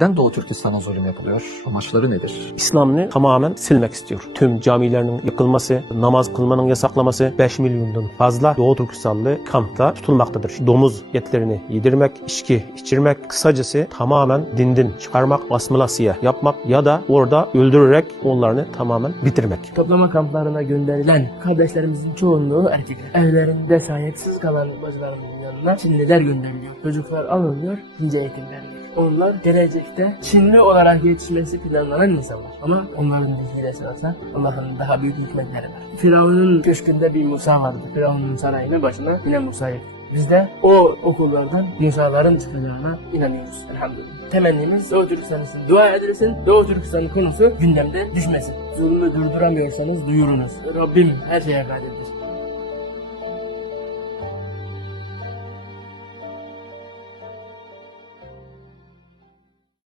Neden Doğu Türkistan'a zulüm yapılıyor? Amaçları nedir? İslam'ı tamamen silmek istiyor. Tüm camilerinin yıkılması, namaz kılmanın yasaklaması 5 milyondan fazla Doğu Türkistanlı kampta tutulmaktadır. Domuz etlerini yedirmek, içki içirmek, kısacası tamamen dinden çıkarmak, asmılasiye yapmak ya da orada öldürerek onlarını tamamen bitirmek. Toplama kamplarına gönderilen kardeşlerimizin çoğunluğu erkekler. Evlerinde sahipsiz kalan bacılarımızın yanına Çinliler gönderiliyor. Çocuklar alınıyor, ince eğitim veriliyor. Onlar gelecekte Çinli olarak yetişmesi planlanan insanlar. Ama onların bir hilesi varsa Allah'ın daha büyük hikmetleri var. Firavun'un köşkünde bir Musa vardı. Firavun'un sarayının başına yine Musa yaptı. Biz de o okullardan Musa'ların çıkacağına inanıyoruz elhamdülillah. Temennimiz Doğu Türkistan için dua edilsin. Doğu Türkistan konusu gündemde düşmesin. Zulmü durduramıyorsanız duyurunuz. Rabbim her şeye kadirdir.